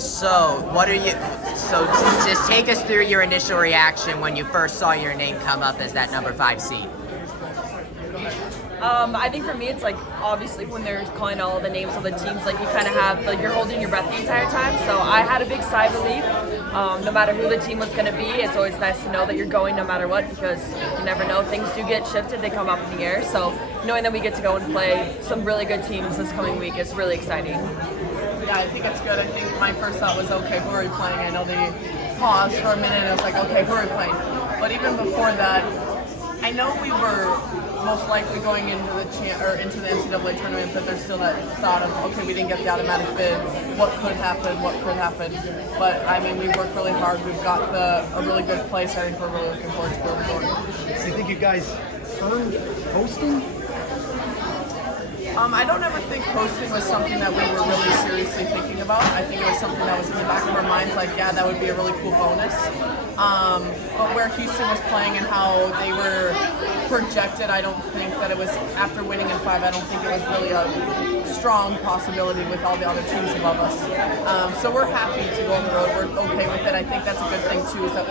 So, just take us through your initial reaction when you first saw your name come up as that number 5 seed. I think for me, it's like obviously when they're calling all the names of the teams, like you kind of have like you're holding your breath the entire time. So I had a big sigh of relief. No matter who the team was going to be, it's always nice to know that you're going no matter what, because you never know, things do get shifted, they come up in the air. So knowing that we get to go and play some really good teams this coming week is really exciting. Yeah, I think it's good. I think my first thought was, okay, who are we playing? I know they paused for a minute and I was like, okay, who are we playing? But even before that, I know we were most likely going into the NCAA tournament, but there's still that thought of, okay, we didn't get the automatic bid. What could happen? But I mean, we worked really hard. We've got a really good place. I think we're really looking forward to going forward. Do you think you guys earned hosting? I don't ever think hosting was something that we were really seriously thinking about. I think it was something that was in the back of our minds, like, yeah, that would be a really cool bonus. But where Houston was playing and how they were projected, I don't think that it was, after winning in 5, I don't think it was really a strong possibility with all the other teams above us. So we're happy to go on the road. We're okay with it. I think that's a good thing too, is that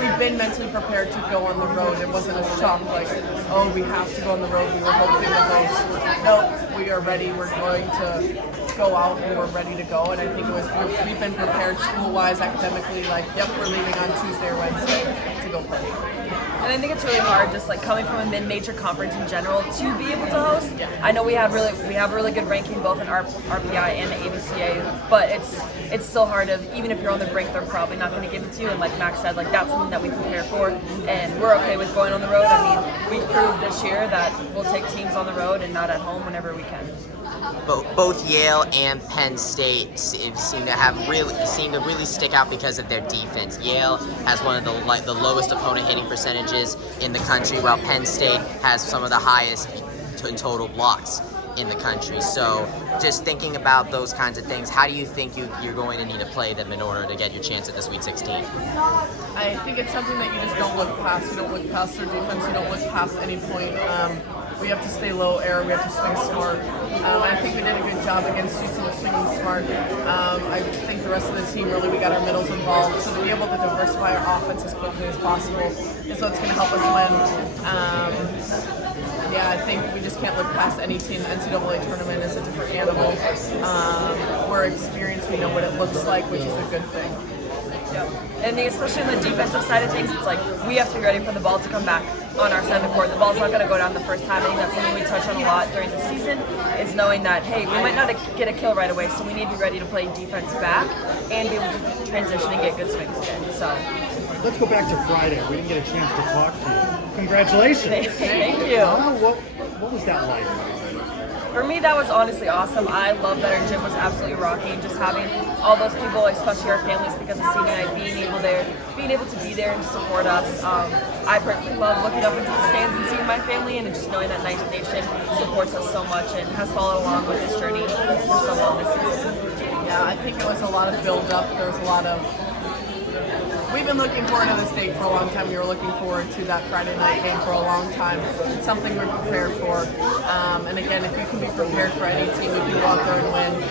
we've been mentally prepared to go on the road. It wasn't a shock like, oh, we have to go on the road. We were hoping to host. No, we are ready. We're going to go out and we're ready to go. And I think we've been prepared school-wise, academically, like, yep, we're leaving on Tuesday or Wednesday to go play. And I think it's really hard, just like coming from a mid-major conference in general, to be able to host. Yeah. I know we have a really good ranking both in RPI and the ABCA, but it's still hard. Even if you're on the brink, they're probably not going to give it to you. And like Max said, like that's something that we prepare for, and we're okay with going on the road. I mean, we've proved this year that we'll take teams on the road and not at home whenever we can. Both Yale and Penn State seem to really stick out because of their defense. Yale has one of the lowest opponent hitting percentages in the country, while Penn State has some of the highest in total blocks in the country. So just thinking about those kinds of things, how do you think you're going to need to play them in order to get your chance at the Sweet 16? I think it's something that you just don't look past. You don't look past their defense. You don't look past any point. We have to stay low air. We have to swing smart. I think we did a good job against Houston of swinging smart. I think the rest of the team, really, we got our middles involved. So to be able to diversify our offense as quickly as possible is what's going to help us win. Yeah, I think we just can't look past any team. The NCAA tournament is a different animal. We're experienced. We know what it looks like, which is a good thing. Yep. And especially on the defensive side of things, it's like we have to be ready for the ball to come back on our side of the court. The ball's not going to go down the first time. I think that's something we touch on a lot during the season, is knowing that, hey, we might not get a kill right away, so we need to be ready to play defense back and be able to transition and get good swings again. So let's go back to Friday. We didn't get a chance to talk to you. Congratulations. Thank you. What was that like? For me, that was honestly awesome. I love that our gym was absolutely rocking. Just having all those people, especially our families, because of senior night, being able to be there and support us. I personally love looking up into the stands and seeing my family, and just knowing that Nice Nation supports us so much and has followed along with this journey for so long this season. Yeah, I think it was a lot of build-up. There was a lot of. We've been looking forward to this date for a long time. We were looking forward to that Friday night game for a long time. It's something we're prepared for. And again, if you can be prepared for any team, you can go out there and win.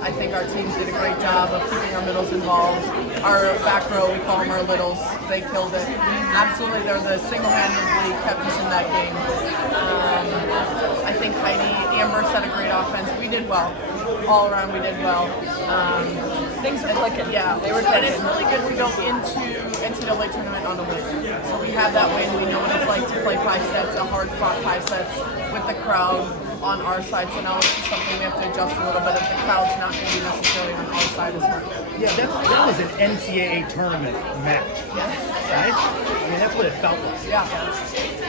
I think our teams did a great job of keeping our middles involved. Our back row, we call them our littles, they killed it. Absolutely, they're the single-handedly kept us in that game. I think Amber set a great offense. We did well. All around, we did well. Things were clicking. Yeah, they were. And it's really good to go into NCAA tournament on a win. So we have that win. We know what it's like to play 5 sets, a hard-fought 5 sets with the crowd on our side. So now it's something we have to adjust a little bit if the crowd's not going to be necessarily on our side as much. Yeah, that was an NCAA tournament match. Yeah. Right? I mean, that's what it felt like. Yeah.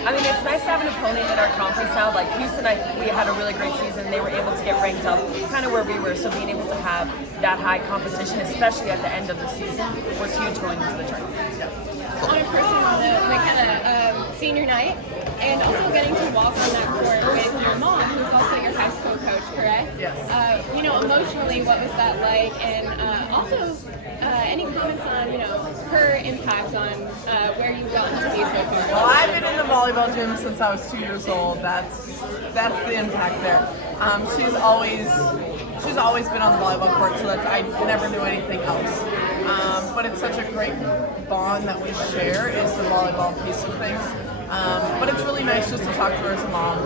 I mean, it's nice to have an opponent in our conference now. Like Houston, we had a really great season. They were able to get ranked up kind of where we were. So being able to have that high competition, especially at the end of the season, was huge going into the tournament. Yeah. On a personal note, McKenna, senior night, and also getting to walk on that court with your mom, who's also your high school coach, correct? Yes. Emotionally, what was that like? And also, any comments on, her impact on where you've gotten to be so far? Well, I've been in the volleyball gym since I was 2 years old. That's the impact there. She's always she's always been on the volleyball court, so that's, I never knew anything else. But it's such a great bond that we share is the volleyball piece of things. But it's really nice just to talk to her as a mom.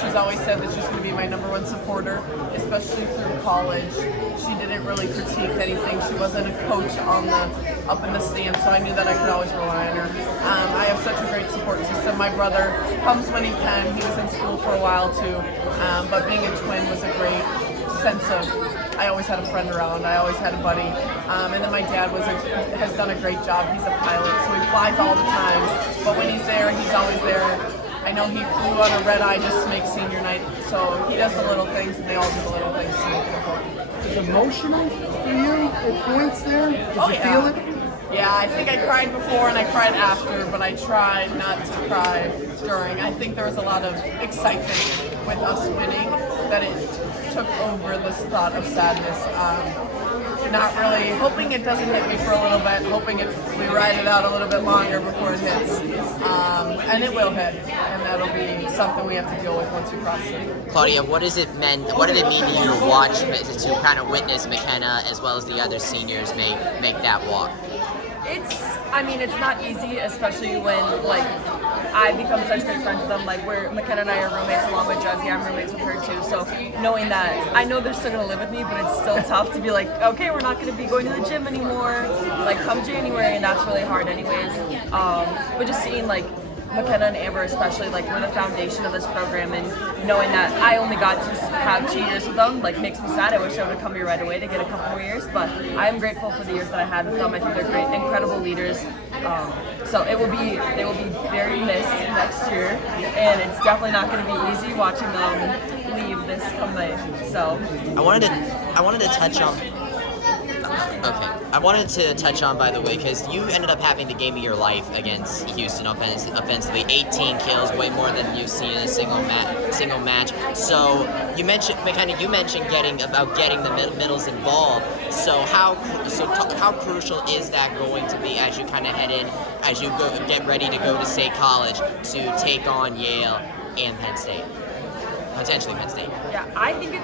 She's always said that she's going to be my #1 supporter, especially through college. She didn't really critique anything. She wasn't a coach up in the stands, so I knew that I could always rely on her. I have such a great support system. My brother comes when he can. He was in school for a while too, but being a twin was a great sense of, I always had a friend around, I always had a buddy. And then my dad has done a great job. He's a pilot, so he flies all the time. But when he's there, he's always there. I know he flew on a red eye just to make senior night, so he does the little things, and they all do the little things to make it important. It's emotional for you at points there? Did you feel it? Yeah, I think I cried before and I cried after, but I tried not to cry during. I think there was a lot of excitement with us winning that it took over this thought of sadness. Not really, hoping it doesn't hit me for a little bit, hoping we ride it out a little bit longer before it hits. And it will hit, and that'll be something we have to deal with once we cross it. Claudia, what did it mean to you to watch, to kind of witness McKenna as well as the other seniors make that walk? It's not easy, especially when I become such great friends with them. McKenna and I are roommates along with Jazzy. I'm roommates with her too. So knowing that, I know they're still gonna live with me, but it's still tough to be okay, we're not gonna be going to the gym anymore. Come January, and that's really hard, anyways. But just seeing McKenna and Amber especially, we're the foundation of this program, and knowing that I only got to have 2 years with them, makes me sad. I wish I would have come here right away to get a couple more years, but I am grateful for the years that I had with them. I think they're great, incredible leaders. So they will be very missed next year, and it's definitely not going to be easy watching them leave this come May. So I wanted to touch on. Okay. I wanted to touch on, by the way, because you ended up having the game of your life against Houston offensively. 18 kills, way more than you've seen in a single match. So you mentioned getting the middles involved. So how crucial is that going to be as you kind of head in, as you get ready to go to State College to take on Yale and Penn State? Potentially Penn State. Yeah, I think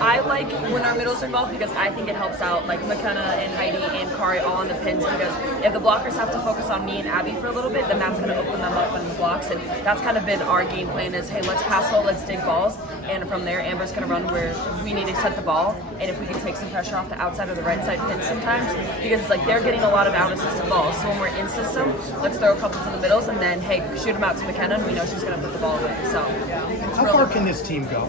I like when our middles are involved because I think it helps out McKenna and Heidi and Kari all on the pins, because if the blockers have to focus on me and Abby for a little bit, then that's going to open them up on the blocks, and that's kind of been our game plan is, hey, let's pass hole, let's dig balls, and from there Amber's going to run where we need to set the ball, and if we can take some pressure off the outside or the right side pins sometimes, because they're getting a lot of out-assisted balls, so when we're in system, let's throw a couple to the middles, and then, hey, shoot them out to McKenna, and we know she's going to put the ball away. So how far can this team go?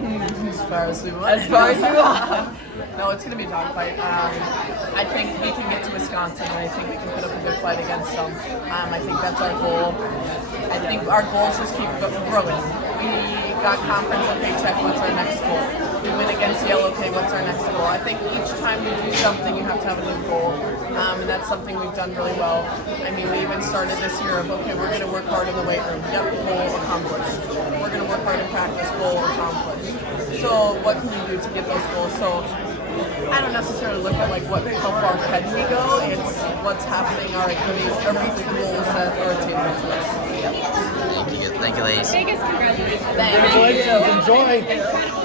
As far as we want. As far as you want. No, it's going to be a dogfight. I think we can get to Wisconsin, and I think we can put up a good fight against them. I think that's our goal. I think our goal is just keep growing. We got conference, okay, check, what's our next goal? We win against Yale, okay, what's our next goal? I think each time you do something, you have to have a new goal, and that's something we've done really well. We even started this year of, okay, we're going to work hard in the weight room. Yep, goal accomplished. We're going to work hard in practice, goal accomplished. So what can we do to get those goals? So I don't necessarily look at how far can we go. It's what's happening. All right, can we reach the goals that are attainable to us? Yep. Thank you, ladies. Biggest congratulations. Thank you. Congratulations. Enjoy.